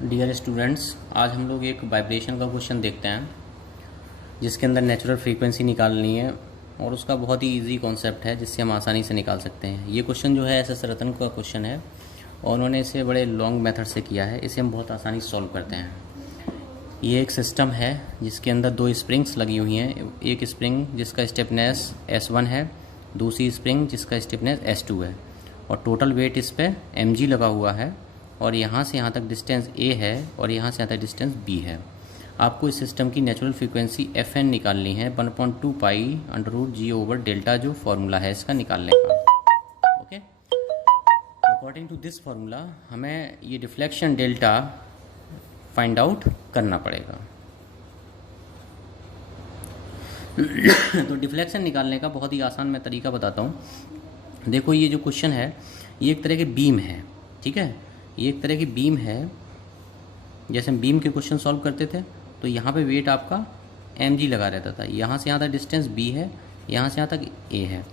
Dear students, आज हम लोग एक वाइब्रेशन का क्वेश्चन देखते हैं जिसके अंदर नेचुरल फ्रीक्वेंसी निकालनी है और उसका बहुत ही इजी कॉन्सेप्ट है जिससे हम आसानी से निकाल सकते हैं। ये क्वेश्चन जो है एस रतन का क्वेश्चन है और उन्होंने इसे बड़े लॉन्ग मेथड से किया है। इसे हम बहुत आसानी से सॉल्व करते हैं। ये एक सिस्टम है जिसके अंदर दो स्प्रिंग्स लगी हुई हैं। एक स्प्रिंग जिसका स्टिफनेस S1 है, दूसरी स्प्रिंग जिसका स्टिफनेस S2 है और टोटल वेट इस पर mg लगा हुआ है और यहाँ से यहाँ तक डिस्टेंस a है और यहाँ से यहाँ तक डिस्टेंस b है। आपको इस सिस्टम की नेचुरल फ्रीक्वेंसी fn निकालनी है 1/2 पाई √g/डेल्टा जो फार्मूला है इसका निकालने का। Okay, according to this formula हमें ये डिफ्लेक्शन डेल्टा फाइंड आउट करना पड़ेगा। तो डिफ्लेक्शन निकालने का बहुत ही आसान मैं तरीका बताता हूँ। देखो, ये जो क्वेश्चन है ये एक तरह के बीम है, ठीक है। ये एक तरह की बीम है। जैसे हम बीम के क्वेश्चन सॉल्व करते थे तो यहाँ पे वेट आपका mg लगा रहता था। यहाँ से यहाँ तक डिस्टेंस b है, यहाँ से यहाँ तक a है।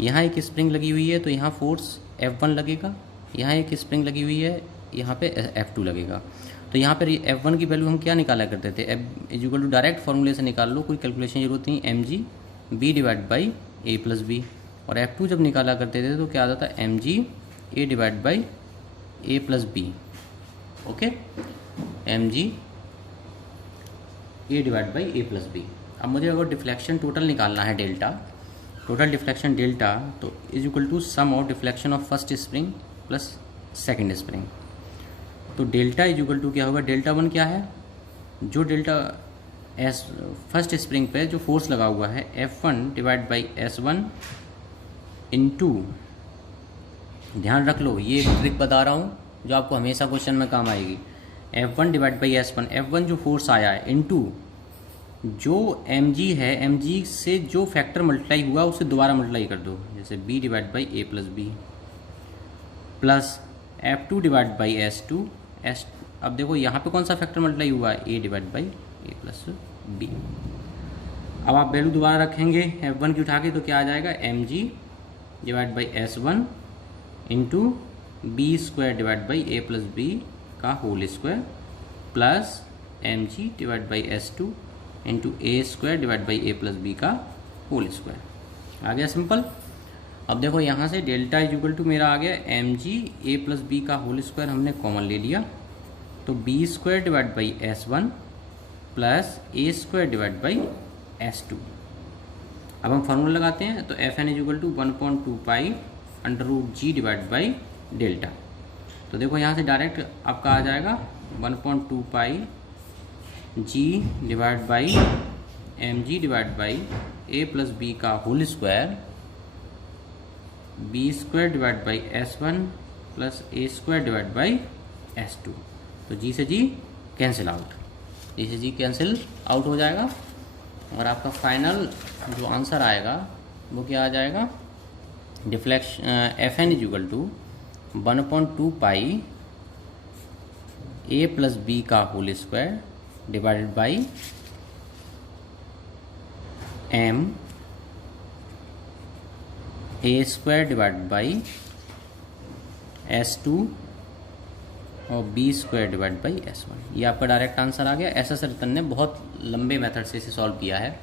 यहाँ एक स्प्रिंग लगी हुई है तो यहाँ फोर्स F1 लगेगा। यहाँ एक स्प्रिंग लगी हुई है, यहाँ पे F2 लगेगा। तो यहाँ पर F1 की वैल्यू हम क्या निकाला करते थे, F डायरेक्ट फार्मूले से निकाल लो, कोई कैलकुलेशन की जरूरत नहीं। mg b/a+b। और F2 जब निकाला करते थे तो क्या आता था, mg a/a+b। Okay, mg a/a+b। अब मुझे अगर डिफ्लेक्शन टोटल निकालना है डेल्टा, टोटल डिफ्लेक्शन डेल्टा, तो is equal to sum of deflection of first spring plus second spring. तो डेल्टा इज इक्वल टू क्या होगा, डेल्टा 1 क्या है, जो डेल्टा एस फर्स्ट स्प्रिंग पे जो फोर्स लगा हुआ है F1/S1 इंटू, ध्यान रख लो ये ट्रिक बता रहा हूँ जो आपको हमेशा क्वेश्चन में काम आएगी। F1/S1, F1 जो फोर्स आया है इंटू जो mg है, mg से जो फैक्टर मल्टीप्लाई हुआ उसे दोबारा मल्टीप्लाई कर दो, जैसे b/a+b प्लस F2/S2 S। अब देखो यहाँ पे कौन सा फैक्टर मल्टीप्लाई हुआ है, a/a+b। अब आप वैल्यू दोबारा रखेंगे F1 की उठा के तो क्या आ जाएगा, mg/S1 इंटू b²/a+b का whole square plus mg/S2 into a²/a+b का होल स्क्वायर। आ गया सिंपल। अब देखो यहाँ से डेल्टा इज इक्वल टू मेरा आ गया mg a+b का होल स्क्वायर, हमने कॉमन ले लिया तो b²/S1 प्लस a²/S2। अब हम फार्मूला लगाते हैं तो Fn इज इक्वल टू 1/2 पाई √g/डेल्टा। तो देखो यहाँ से डायरेक्ट आपका आ जाएगा 1/2 पाई g/mg/a+b का whole square b²/S1 plus a²/S2। तो जी से जी कैंसिल आउट, जी से जी कैंसिल आउट हो जाएगा और आपका फाइनल जो आंसर आएगा वो क्या आ जाएगा, deflection Fn is equal to 1/2 pi a+b का whole square divided by m a² divided by S2 और b² डिवाइड बाई S1। ये आपका डायरेक्ट आंसर आ गया। एस रतन ने बहुत लंबे मेथड से इसे सॉल्व किया है।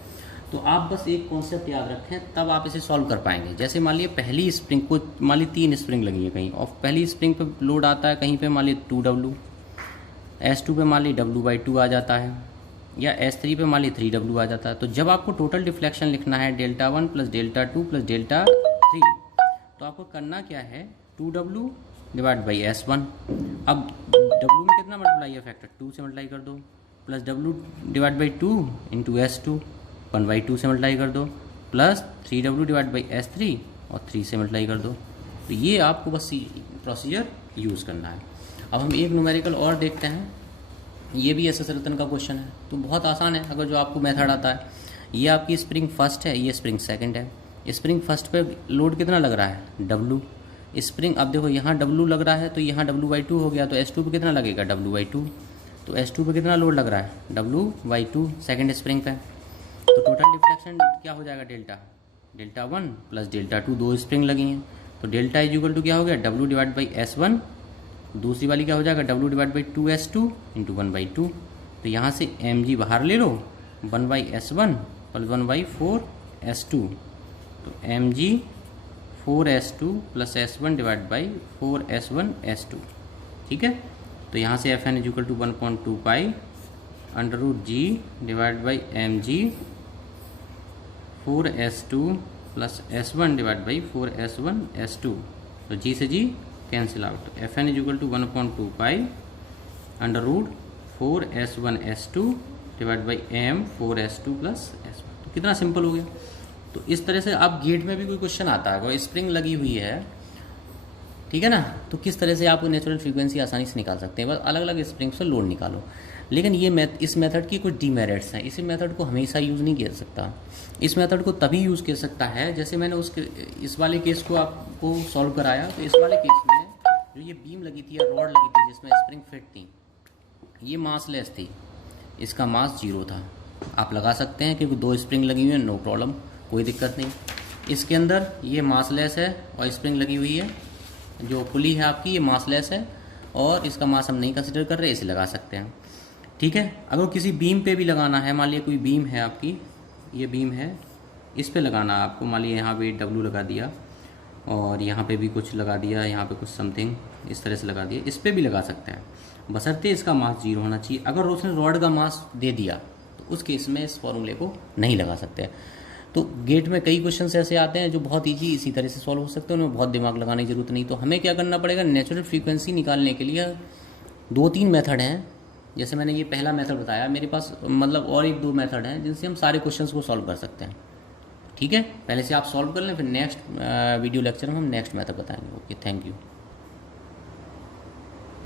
तो आप बस एक कॉन्सेप्ट याद रखें तब आप इसे सॉल्व कर पाएंगे। जैसे मान लीजिए पहली स्प्रिंग को, मान ली 3 स्प्रिंग लगी है कहीं और पहली स्प्रिंग पे लोड आता है कहीं पे मान ली 2W, S2 पे मान ली W/2 आ जाता है या S3 पे मान ली 3W आ जाता है। तो जब आपको टोटल डिफ्लेक्शन लिखना है delta 1 plus delta 2 plus delta 3, तो आपको करना क्या है, 2W डिवाइड बाई S1। अब W में कितना मल्टीप्लाई है, फैक्टर 2 से मल्टीप्लाई कर दो, plus W divide by 2 into S2 1/2 से मल्टीप्लाई कर दो, plus 3W divide by S3 और 3 से मल्टीप्लाई कर दो। तो ये आपको बस प्रोसीजर यूज़ करना है। अब हम एक न्यूमेरिकल और देखते हैं। ये भी एस रतन का क्वेश्चन है तो बहुत आसान है अगर जो आपको मेथड आता है। ये आपकी स्प्रिंग फर्स्ट है, ये स्प्रिंग सेकंड है। स्प्रिंग फर्स्ट पे लोड कितना लग रहा है, W। स्प्रिंग, अब देखो यहाँ W लग रहा है तो यहाँ W/2 हो गया, तो S2 पे कितना लगेगा, W/2। तो S2 पे कितना लोड लग रहा है, W/2 सेकंड स्प्रिंग पे। तो टोटल डिफ्लेक्शन क्या हो जाएगा, डेल्टा 1 प्लस डेल्टा 2, दो स्प्रिंग लगी हैं तो डेल्टा इज इक्वल टू क्या हो गया, W/S1 दूसरी वाली क्या हो जाएगा, W divide by 2s2 into 1/2। तो यहाँ से mg बाहर ले लो, 1/s1 प्लस 1/4s2। तो mg 4s2 plus s1 divide by 4s1s2। ठीक है, तो यहाँ से fn is equal to 1.2 pi under root g divide by mg 4s2 plus s1 divide by 4s1s2। तो g से g कैंसिल आउट। तो fn is equal to 1.2 pi under root 4s1s2 divide by m 4s2 plus s1। तो कितना simple हो गया। तो इस तरह से आप गेट में भी कोई क्वेश्चन आता है, कोई स्प्रिंग लगी हुई है, ठीक है ना, तो किस तरह से आप नेचुरल फ्रीक्वेंसी आसानी से निकाल सकते हैं। बस अलग अलग स्प्रिंग से लोड निकालो। लेकिन ये इस मेथड की कुछ डीमेरिट्स हैं। इस मेथड को हमेशा यूज़ नहीं किया सकता। इस मेथड को तभी यूज़ किया सकता है, जैसे मैंने इस वाले केस को आपको सॉल्व कराया। तो इस वाले केस में जो ये बीम लगी थी या रॉड लगी थी जिसमें स्प्रिंग फिट थी, ये मासलेस थी, इसका मास 0 था। आप लगा सकते हैं क्योंकि 2 स्प्रिंग लगी हुई है, नो प्रॉब्लम, कोई दिक्कत नहीं। इसके अंदर ये मासलेस है और स्प्रिंग लगी हुई है, जो पुली है आपकी ये मासलेस है और इसका मास हम नहीं कंसिडर कर रहे, इसे लगा सकते हैं। ठीक है, अगर किसी बीम पे भी लगाना है, मान लिया कोई बीम है आपकी, ये बीम है, इस पे लगाना है आपको, मान लिया यहाँ पे W लगा दिया और यहाँ पे भी कुछ लगा दिया, यहाँ पे कुछ समथिंग इस तरह से लगा दिया, इस पे भी लगा सकते हैं, बशर्ते इसका मास 0 होना चाहिए। अगर उसने रॉड का मास दे दिया तो उस केस में इस फॉर्मूले को नहीं लगा सकते। तो गेट में कई क्वेश्चंस ऐसे आते हैं जो बहुत ईजी इसी तरह से सॉल्व हो सकते हैं, उनमें बहुत दिमाग लगाने की जरूरत नहीं। तो हमें क्या करना पड़ेगा, नेचुरल फ्रीक्वेंसी निकालने के लिए 2-3 मेथड हैं। जैसे मैंने ये पहला मेथड बताया, मेरे पास मतलब और 1-2 मेथड हैं जिनसे हम सारे क्वेश्चंस को सॉल्व कर सकते हैं। ठीक है, पहले से आप सॉल्व कर लें, फिर नेक्स्ट वीडियो लेक्चर में हम नेक्स्ट मेथड बताएंगे। Okay, thank you.